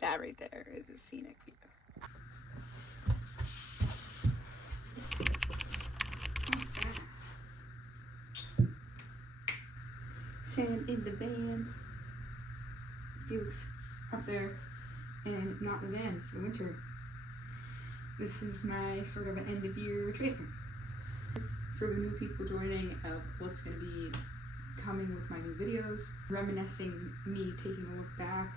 That right there is a scenic view. Sam in the van. Felix up there, and not the van for the winter. This is my sort of end of year trailer for the new people joining of what's going to be coming with my new videos, reminiscing me taking a look back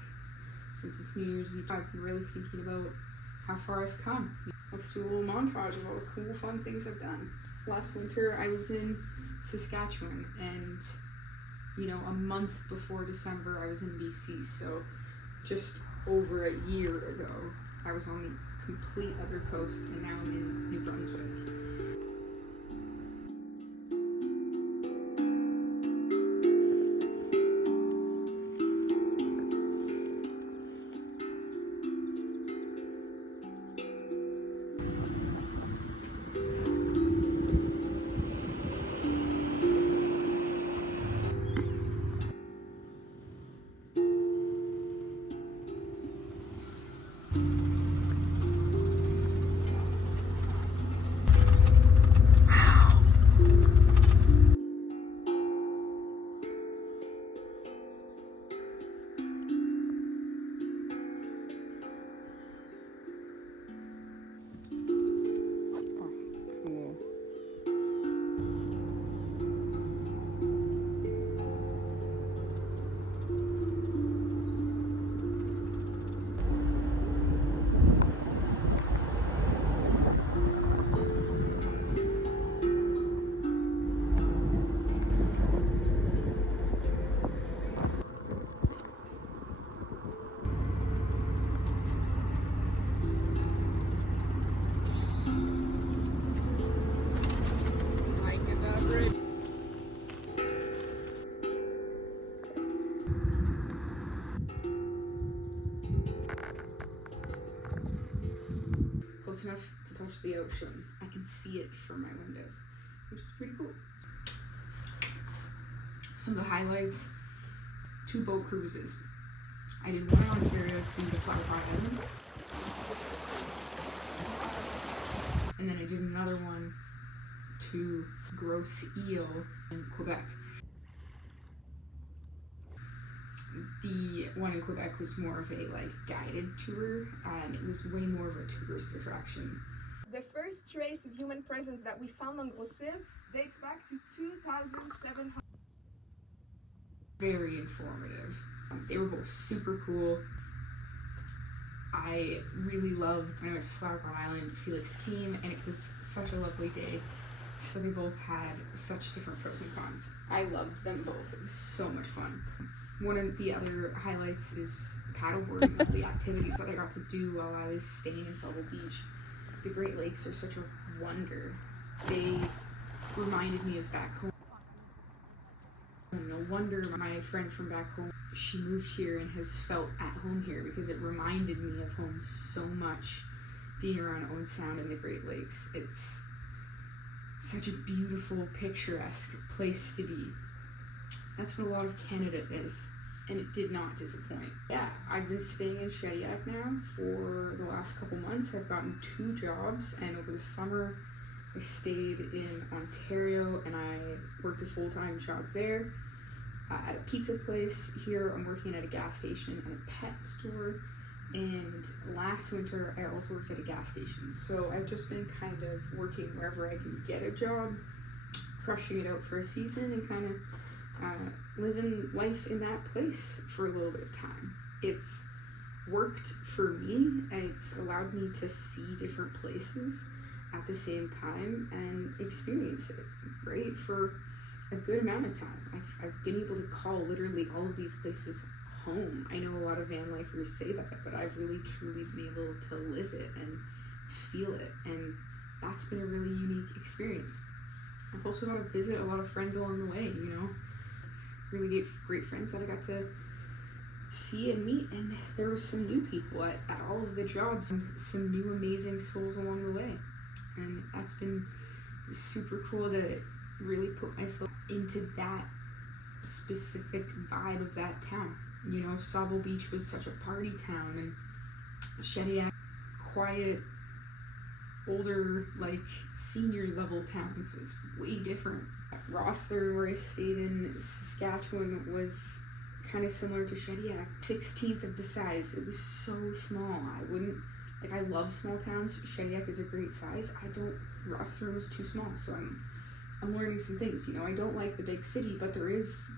since it's New Year's Eve. I've been really thinking about how far I've come. Let's do a little montage of all the cool, fun things I've done. Last winter I was in Saskatchewan, and you know, a month before December I was in BC, so just over a year ago I was on the complete other coast, and now I'm in New Brunswick. Close enough to touch the ocean. I can see it from my windows, which is pretty cool. Some of the highlights: 2 boat cruises. I did one in Ontario to the Flashback Island, and then I did another one to Grosse Ile in Quebec. The one in Quebec was more of a guided tour, and it was way more of a tourist attraction. The first trace of human presence that we found on Grosse Ile dates back to 2700. Very informative. They were both super cool. I really loved when I went to Flower Island. Felix came, and it was such a lovely day. So they both had such different pros and cons. I loved them both. It was so much fun. One of the other highlights is paddleboarding, all the activities that I got to do while I was staying in Sauble Beach. The Great Lakes are such a wonder. They reminded me of back home. No wonder my friend from back home, she moved here and has felt at home here, because it reminded me of home so much, being around Owen Sound and the Great Lakes. It's such a beautiful, picturesque place to be. That's what a lot of Canada is, and it did not disappoint. Yeah, I've been staying in Shediac now for the last couple months. I've gotten 2 jobs, and over the summer I stayed in Ontario and I worked a full-time job there at a pizza place. Here I'm working at a gas station and a pet store, and last winter I also worked at a gas station. So I've just been kind of working wherever I can get a job, crushing it out for a season, and kind of living life in that place for a little bit of time. It's worked for me, and it's allowed me to see different places at the same time and experience it, right, for a good amount of time. I've been able to call literally all of these places home. I know a lot of van lifers say that, but I've really truly been able to live it and feel it, and that's been a really unique experience. I've also got to visit a lot of friends along the way, you know, really great friends that I got to see and meet, and there were some new people at all of the jobs, some new amazing souls along the way, and that's been super cool to really put myself into that specific vibe of that town. You know, Sauble Beach was such a party town, and Shediac, quiet, older, like senior level town, so it's way different. Rossler, where I stayed in Saskatchewan, was kind of similar to Shediac, 16th of the size. It was so small. I love small towns. Shediac is a great size. Rossler was too small, so I'm learning some things. You know, I don't like the big city, but there is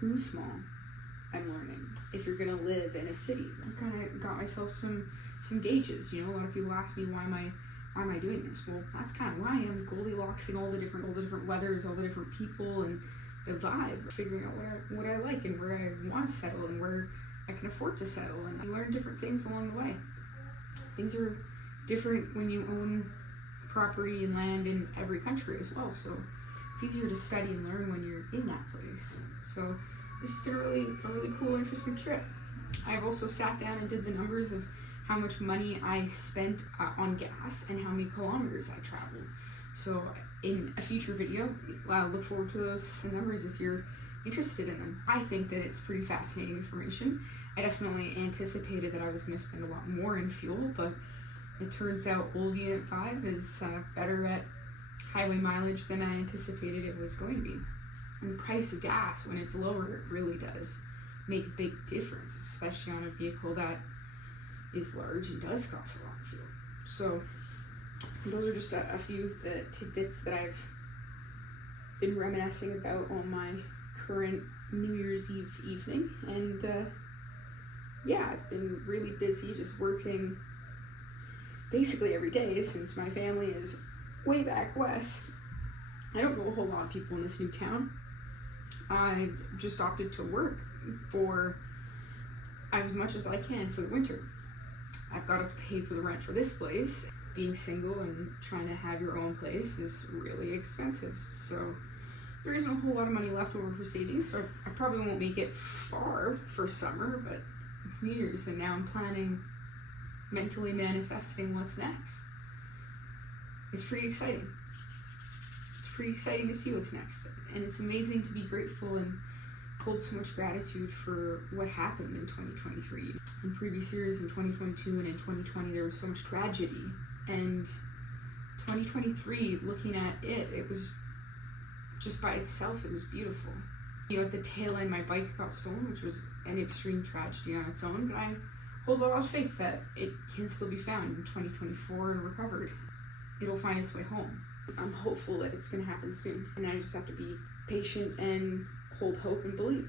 too small. I'm learning if you're gonna live in a city. I kind of got myself some gauges. You know, a lot of people ask me why am I doing this? Well, that's kind of why I'm Goldilocksing all the different weathers, all the different people, and the vibe. Figuring out what I like and where I want to settle and where I can afford to settle, and you learn different things along the way. Things are different when you own property and land in every country as well. So it's easier to study and learn when you're in that place. So this has been a really cool, interesting trip. I've also sat down and did the numbers of how much money I spent on gas and how many kilometers I traveled. So in a future video, I'll look forward to those numbers if you're interested in them. I think that it's pretty fascinating information. I definitely anticipated that I was going to spend a lot more in fuel, but it turns out old Unit 5 is better at highway mileage than I anticipated it was going to be. And the price of gas, when it's lower, it really does make a big difference, especially on a vehicle that is large and does cost a lot of fuel. So those are just a few of the tidbits that I've been reminiscing about on my current New Year's Eve evening. And yeah, I've been really busy just working basically every day since my family is way back west. I don't know a whole lot of people in this new town. I've just opted to work for as much as I can for the winter. I've got to pay for the rent for this place. Being single and trying to have your own place is really expensive. So there isn't a whole lot of money left over for savings, so I probably won't make it far for summer, but it's New Year's and now I'm planning, mentally manifesting what's next. It's pretty exciting. It's pretty exciting to see what's next. And it's amazing to be grateful and hold so much gratitude for what happened in 2023. In previous years, in 2022 and in 2020, there was so much tragedy. And 2023, looking at it, it was just by itself, it was beautiful. You know, at the tail end, my bike got stolen, which was an extreme tragedy on its own, but I hold a lot of faith that it can still be found in 2024 and recovered. It'll find its way home. I'm hopeful that it's going to happen soon, and I just have to be patient and hold hope and believe.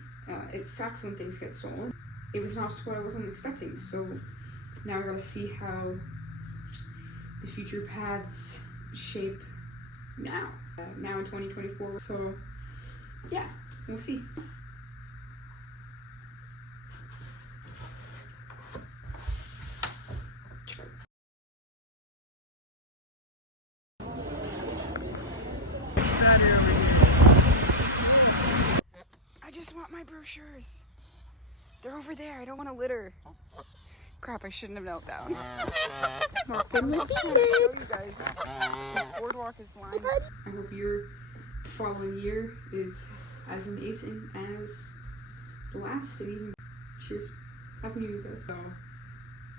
It sucks when things get stolen. It was an obstacle I wasn't expecting, so now I gotta see how the future paths shape now in 2024. So yeah, we'll see. I just want my brochures. They're over there. I don't want to litter. Crap, I shouldn't have knelt down. I'm trying to show you guys. This boardwalk is lined. I hope your following year is as amazing as the last, and even cheers. Happy New Year, guys. So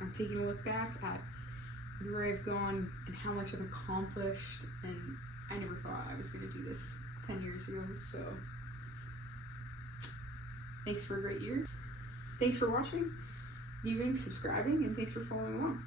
I'm taking a look back at where I've gone and how much I've accomplished, and I never thought I was going to do this 10 years ago, so thanks for a great year. Thanks for watching, viewing, subscribing, and thanks for following along.